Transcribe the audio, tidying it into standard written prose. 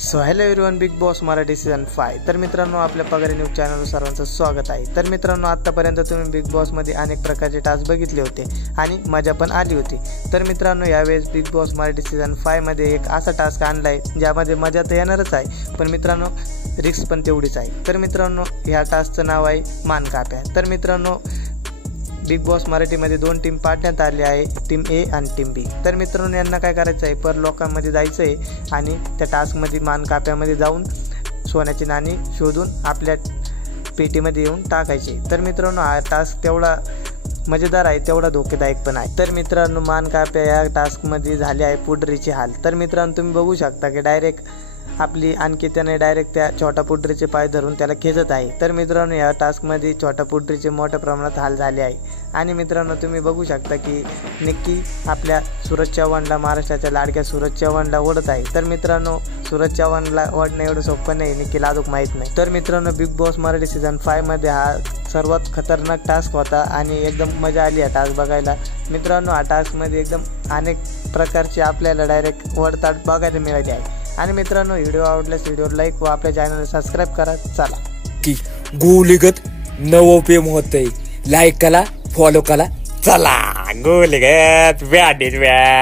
So hello everyone, big boss Marathi season 5। तर मित्रांनो, आपल्या पगारी न्यूज चॅनलवर सर्वांचं स्वागत आहे। तर मित्रांनो, आतापर्यंत तुम्ही बिग बॉसमध्ये अनेक प्रकारचे टास्क बघितले होते आणि मजा पण आली होती। तर मित्रांनो, यावेळेस बिग बॉस मराठी सीझन 5 मध्ये एक असा टास्क आणलाय ज्यामध्ये मजा तर येणारच आहे, पण मित्रांनो रिस्क पण तेवढीच आहे। तर मित्रांनो, ह्या टास्कचं नाव आहे मान काप्या। तर मित्रांनो, बिग बॉस मराठीमध्ये 2 टीम पाडण्यात आली आहे, टीम ए आणि टीम बी। तर मित्रांनो, यांना काय करायचं आहे, पर लोकांमध्ये जायचं आहे आणि त्या टास्कमध्ये मान काप्यामध्ये जाऊन सोन्याची नाणी शोधून आपल्या पेटीमध्ये येऊन टाकायचे। तर मित्रांनो, हा टास्क तेवढा मजेदार आहे तेवढा धोकेदायक पण आहे। तर मित्रांनो, मान काप्या या टास्कमध्ये झाले आहे पुडरीचे हाल। तर मित्रांनो, तुम्ही बघू शकता की डायरेक्ट आपली आणखी त्याने डायरेक्ट त्या छोटा पुडरीचे पाय धरून त्याला खेचत आहे। तर मित्रांनो, या टास्कमध्ये छोटा पुडरीचे मोठ्या प्रमाणात हाल झाले आहे। आणि मित्रांनो, तुम्ही बघू शकता की निक्की आपल्या सूरज चव्हाणला, महाराष्ट्राच्या लाडक्या सूरज चव्हाणला ओढत आहे। तर मित्रांनो, सूरज चव्हाणला ओढणं एवढं सोपं नाही, निक्कीला अजून माहीत नाही। तर मित्रांनो, बिग बॉस मराठी सीझन 5 मध्ये हा सर्वात खतरनाक टास्क होता आणि एकदम मजा आली हा टास्क बघायला। मित्रांनो, हा टास्कमध्ये एकदम अनेक प्रकारचे आपल्याला डायरेक्ट वडताड बघायला मिळाले आहे। आणि मित्रांनो, व्हिडिओ आवडल्यास व्हिडिओ लाईक व आपल्या चॅनलला सबस्क्राईब करा। चला की गोलीगत नवोप्रेम होतंय, लाईक करा, फॉलो करा, चला गोलीगत व्याडीच व्या।